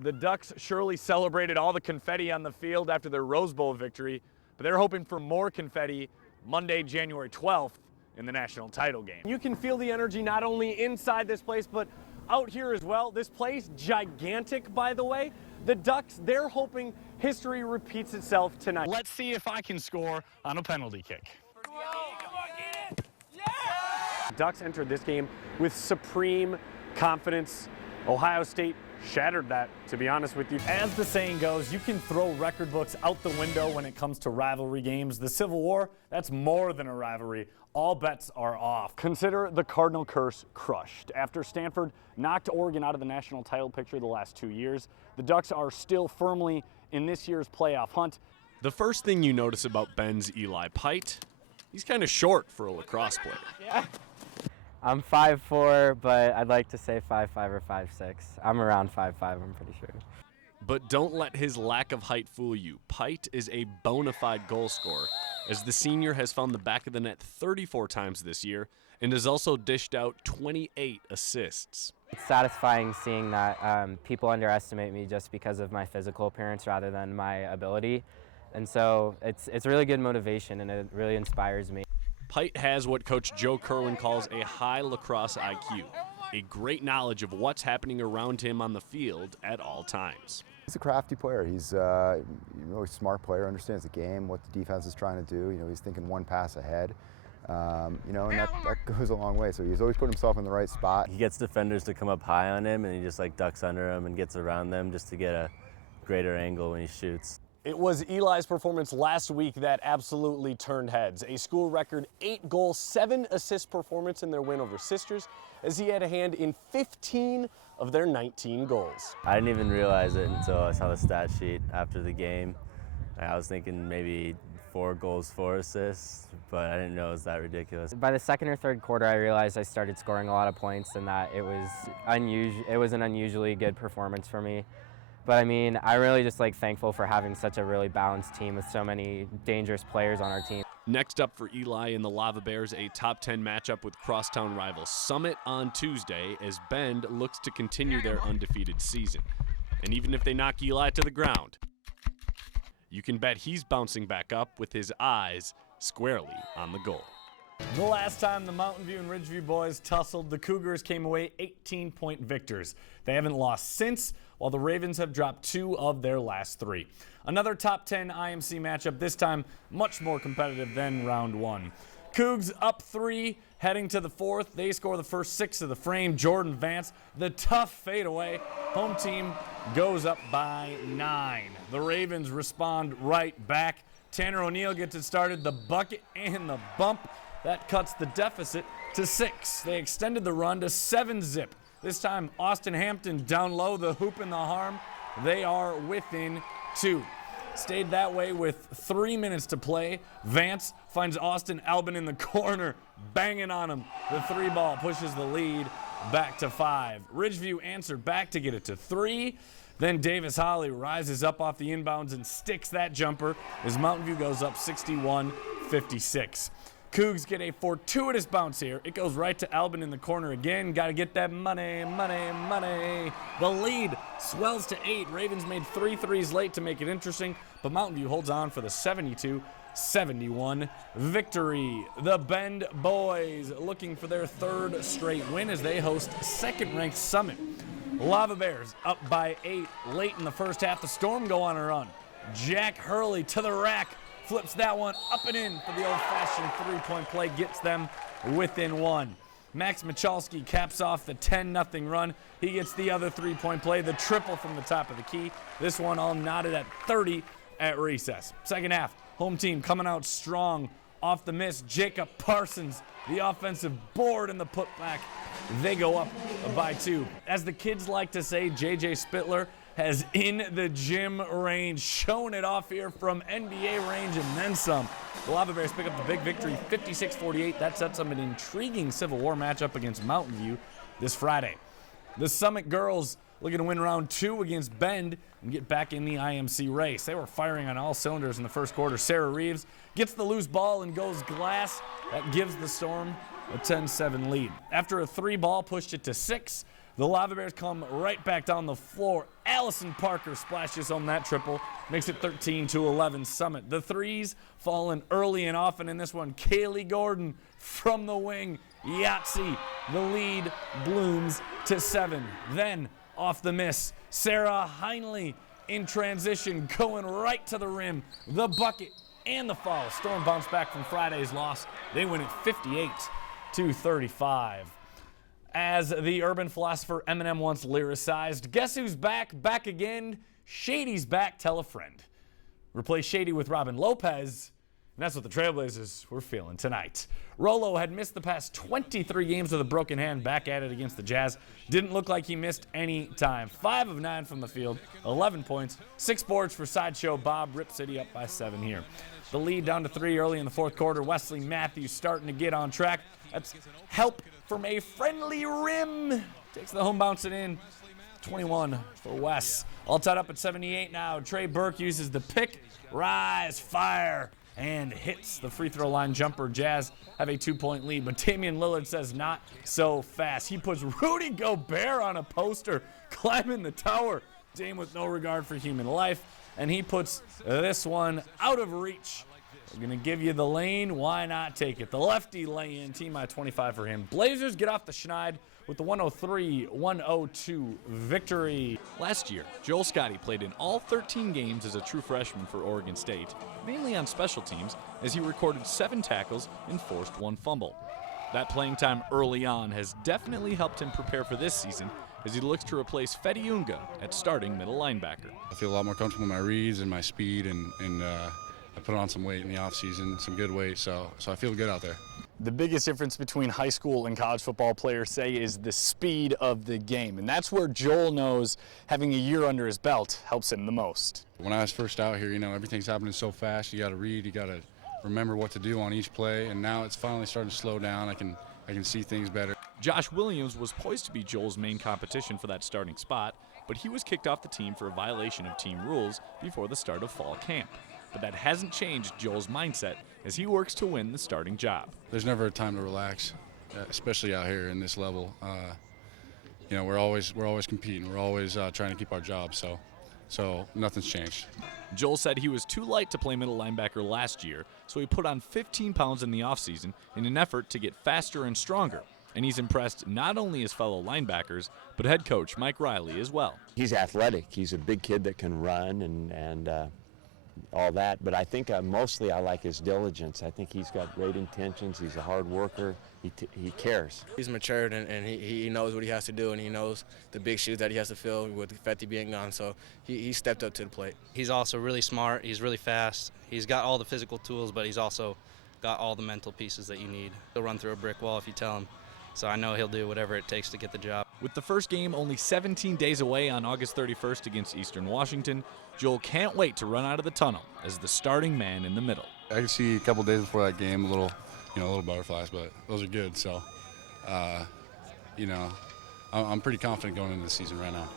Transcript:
The Ducks surely celebrated all the confetti on the field after their Rose Bowl victory, but they're hoping for more confetti Monday, January 12th in the national title game. You can feel the energy not only inside this place, but out here as well. This place, gigantic, by the way. The Ducks, they're hoping history repeats itself tonight. Let's see if I can score on a penalty kick. Ducks entered this game with supreme confidence. Ohio State shattered that, to be honest with you. As the saying goes, you can throw record books out the window when it comes to rivalry games. The Civil War, that's more than a rivalry. All bets are off. Consider the Cardinal curse crushed. After Stanford knocked Oregon out of the national title picture the last 2 years, the Ducks are still firmly in this year's playoff hunt. The first thing you notice about Ben's Eli Pite, he's kind of short for a lacrosse player. Yeah. I'm 5'4", but I'd like to say 5'5" or 5'6". I'm around 5'5", I'm pretty sure. But don't let his lack of height fool you. Pite is a bona fide goal scorer, as the senior has found the back of the net 34 times this year and has also dished out 28 assists. It's satisfying seeing that people underestimate me just because of my physical appearance rather than my ability. And so it's really good motivation, and it really inspires me. Pite has what Coach Joe Kerwin calls a high lacrosse IQ, a great knowledge of what's happening around him on the field at all times. He's a crafty player. He's a really smart player, understands the game, what the defense is trying to do. He's thinking one pass ahead. And that goes a long way. So he's always put himself in the right spot. He gets defenders to come up high on him, and he just ducks under them and gets around them just to get a greater angle when he shoots. It was Eli's performance last week that absolutely turned heads. A school record 8-goal, 7-assist performance in their win over Sisters, as he had a hand in 15 of their 19 goals. I didn't even realize it until I saw the stat sheet after the game. I was thinking maybe 4 goals, 4 assists, but I didn't know it was that ridiculous. By the second or third quarter, I realized I started scoring a lot of points and that it was an unusually good performance for me. But I mean, I'm really just thankful for having such a really balanced team with so many dangerous players on our team. Next up for Eli and the Lava Bears, a top 10 matchup with crosstown rival Summit on Tuesday, as Bend looks to continue their undefeated season. And even if they knock Eli to the ground, you can bet he's bouncing back up with his eyes squarely on the goal. The last time the Mountain View and Ridgeview boys tussled, the Cougars came away 18-point victors. They haven't lost since, while the Ravens have dropped 2 of their last 3. Another top 10 IMC matchup, this time much more competitive than round 1. Cougs up 3, heading to the 4th. They score the first 6 of the frame. Jordan Vance, the tough fadeaway. Home team goes up by 9. The Ravens respond right back. Tanner O'Neill gets it started, the bucket and the bump. That cuts the deficit to 6. They extended the run to 7-zip. This time, Austin Hampton down low, the hoop and the harm. They are within 2. Stayed that way with 3 minutes to play. Vance finds Austin Albin in the corner, banging on him. The 3-ball pushes the lead back to 5. Ridgeview answered back to get it to 3. Then Davis Holly rises up off the inbounds and sticks that jumper as Mountain View goes up 61-56. Cougs get a fortuitous bounce here. It goes right to Albin in the corner again. Got to get that money, money, money. The lead swells to 8. Ravens made 3 threes late to make it interesting, but Mountain View holds on for the 72-71 victory. The Bend boys looking for their 3rd straight win as they host 2nd-ranked Summit. Lava Bears up by 8 late in the first half. The Storm go on a run. Jack Hurley to the rack. Flips that one up and in for the old-fashioned 3-point play, gets them within 1. Max Michalski caps off the 10-0 run. He gets the other 3-point play, the triple from the top of the key. This one all knotted at 30 at recess. Second half, home team coming out strong off the miss. Jacob Parsons, the offensive board and the putback. They go up by 2. As the kids like to say, J.J. Spittler has in the gym range, showing it off here from NBA range and then some. The Lava Bears pick up the big victory, 56-48. That sets up an intriguing Civil War matchup against Mountain View this Friday. The Summit girls looking to win round 2 against Bend and get back in the IMC race. They were firing on all cylinders in the first quarter. Sarah Reeves gets the loose ball and goes glass. That gives the Storm a 10-7 lead. After a 3-ball pushed it to 6, The Lava Bears come right back down the floor. Allison Parker splashes on that triple, makes it 13-11 Summit. The threes falling early and often in this one. Kaylee Gordon from the wing. Yahtzee, the lead blooms to 7. Then off the miss, Sarah Heinley in transition, going right to the rim. The bucket and the foul. Storm bounced back from Friday's loss. They win it 58-35. As the urban philosopher Eminem once lyricized, guess who's back? Back again. Shady's back, tell a friend. Replace Shady with Robin Lopez, and that's what the Trailblazers were feeling tonight. Rolo had missed the past 23 games with a broken hand, back at it against the Jazz. Didn't look like he missed any time. 5 of 9 from the field, 11 points, 6 boards for Sideshow Bob. Rip City up by 7 here. The lead down to 3 early in the fourth quarter. Wesley Matthews starting to get on track. That's help from a friendly rim. Takes the home bounce it in. 21 for Wes. All tied up at 78 now. Trey Burke uses the pick, rise, fire, and hits the free throw line jumper. Jazz have a 2-point lead, but Damian Lillard says not so fast. He puts Rudy Gobert on a poster, climbing the tower. Dame with no regard for human life, and he puts this one out of reach. We're going to give you the lane. Why not take it? The lefty lay-in, team by 25 for him. Blazers get off the schneid with the 103-102 victory. Last year, Joel Scotty played in all 13 games as a true freshman for Oregon State, mainly on special teams, as he recorded 7 tackles and forced 1 fumble. That playing time early on has definitely helped him prepare for this season as he looks to replace Fedi Unga at starting middle linebacker. I feel a lot more comfortable with my reads and my speed, and I put on some weight in the offseason, some good weight, so I feel good out there. The biggest difference between high school and college football players say is the speed of the game, and that's where Joel knows having a year under his belt helps him the most. When I was first out here, everything's happening so fast. You got to read, you got to remember what to do on each play, and now it's finally starting to slow down. I can see things better. Josh Williams was poised to be Joel's main competition for that starting spot, but he was kicked off the team for a violation of team rules before the start of fall camp. But that hasn't changed Joel's mindset as he works to win the starting job. There's never a time to relax, especially out here in this level. We're always competing. We're always trying to keep our job, so nothing's changed. Joel said he was too light to play middle linebacker last year, so he put on 15 pounds in the offseason in an effort to get faster and stronger. And he's impressed not only his fellow linebackers, but head coach Mike Riley as well. He's athletic. He's a big kid that can run and all that, but I think mostly I like his diligence. I think he's got great intentions. He's a hard worker. He cares. He's matured and he knows what he has to do, and he knows the big shoes that he has to fill with Fetty being gone, so he stepped up to the plate. He's also really smart. He's really fast. He's got all the physical tools, but he's also got all the mental pieces that you need. He'll run through a brick wall if you tell him, so I know he'll do whatever it takes to get the job. With the first game only 17 days away on August 31st against Eastern Washington, Joel can't wait to run out of the tunnel as the starting man in the middle. I can see a couple days before that game a little butterflies, but those are good. So, I'm pretty confident going into the season right now.